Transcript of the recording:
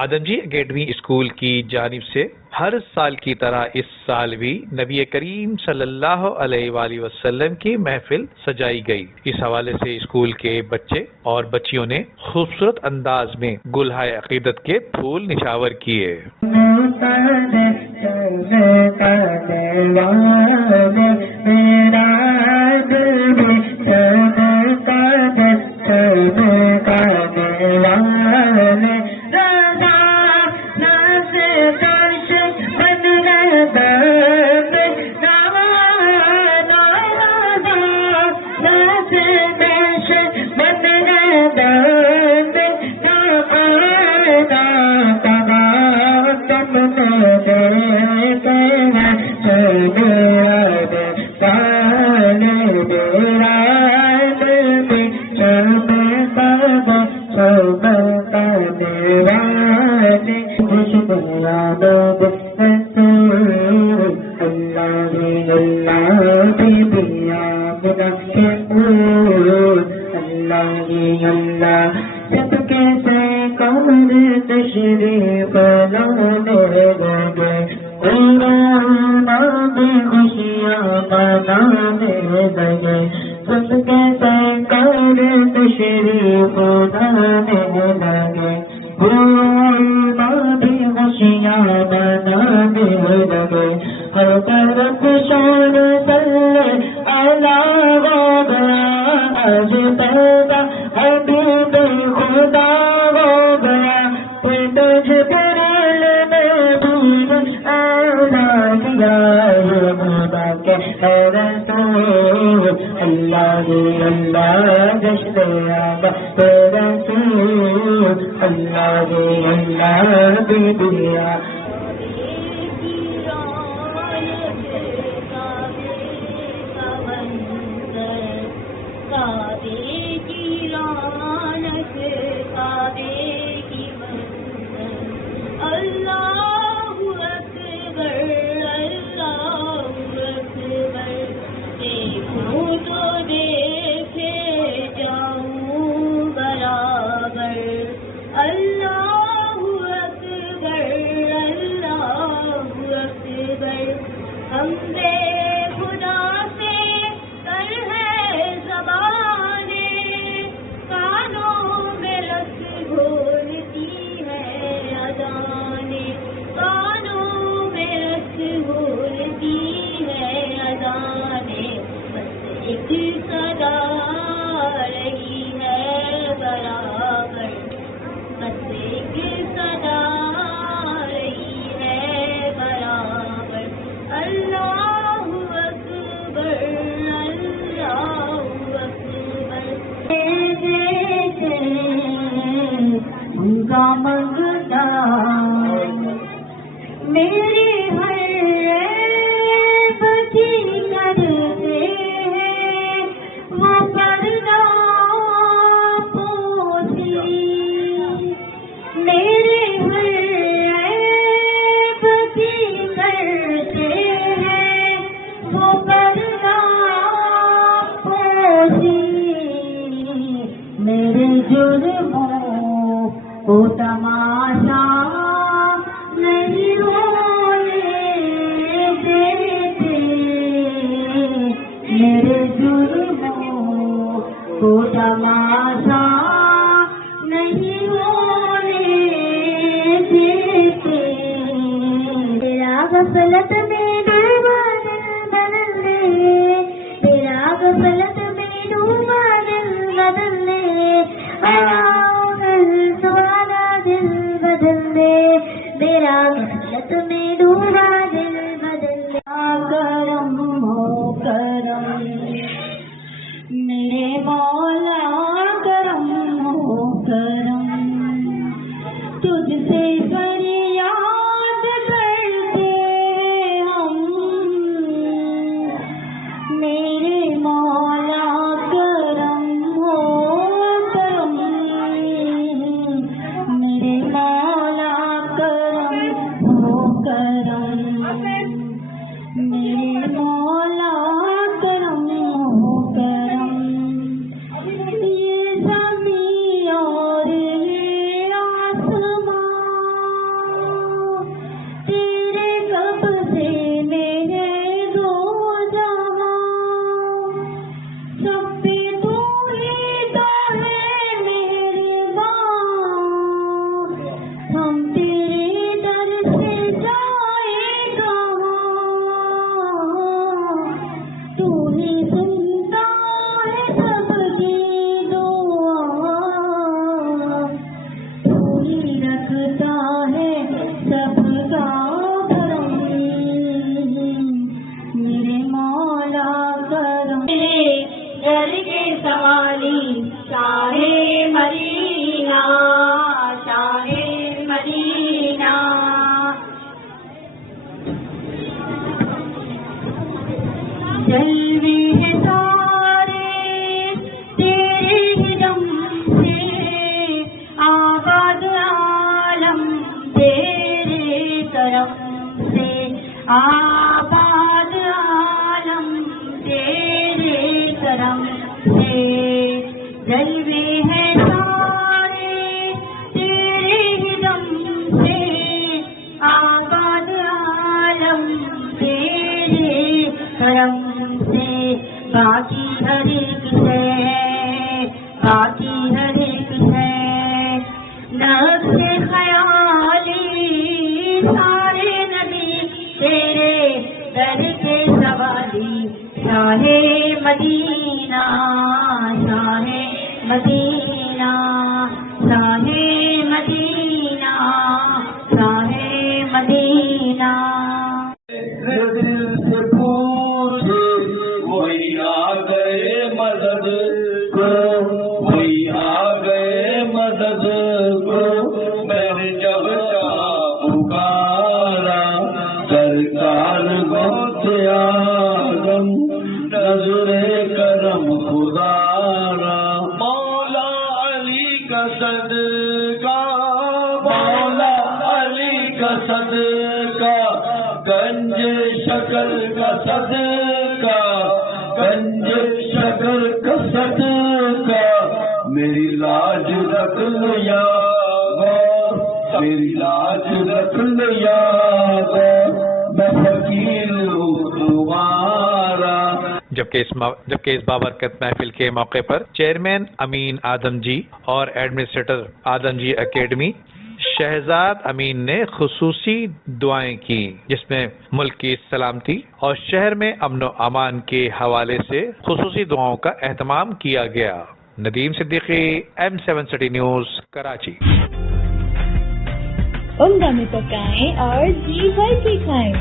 آدم جی academy school کی جانب سے ہر سال کی طرح اس سال بھی نبی کریم صلی اللہ علیہ وآلہ وسلم کی محفل سجائی گئی۔ اس حوالے سے اسکول کے بچے اور بچیوں نے خوبصورت انداز میں گلہائے عقیدت کے پھول نشاور کیے۔ ہم تیرے در سے جائے کہاں، تو ہی سنتا ہے سب کی دعا، تو ہی رکھتا ہے سب کا کرم، میرے مولا کرم، در کے سوالی شاہ مدینہ، شاہ مدینہ، جلوے ہیں سارے تیرے ہی دم سے، آباد عالم تیرے کرم سے، آباد عالم تیرے کرم سے، جلوے ہیں سارے تیرے ہی دم سے، آباد عالم تیرے کرم سے، باقی ہر ایک ہے، باقی ہر ایک ہے، نفس خیالی سارے نبی تیرے در کے سوالی، شاہ مدینہ، شاہ مدینہ، شاہ مدینہ، شاہ مدینہ، دل سے پوچھے وہی آ گئے مدد کو، وہی آ گئے مدد کو، میں نے جب پکارا سرکار غوث اعظم، نظر کرم خدا را، مولا علی کا صدقہ، مولا علی کا صدقہ، گنج شکر کا صدقہ، گنج شکر کا صدقہ، میری لاج رکھ لیا غور، میری لاج رکھ لیا غور، میں فقیر ہوں تمہارا۔ جبکہ اس بابرکت محفل کے موقع پر چیئرمین امین آدم جی اور ایڈمنسٹریٹر آدم جی اکیڈمی شہزاد امین نے خصوصی دعائیں کی، جس میں ملک کی سلامتی اور شہر میں امن و امان کے حوالے سے خصوصی دعاؤں کا اہتمام کیا گیا۔ Nadeem Siddiqui, M7 city news, Karachi. عمدہ میں پکائیں اور جی بھر کے کھائیں،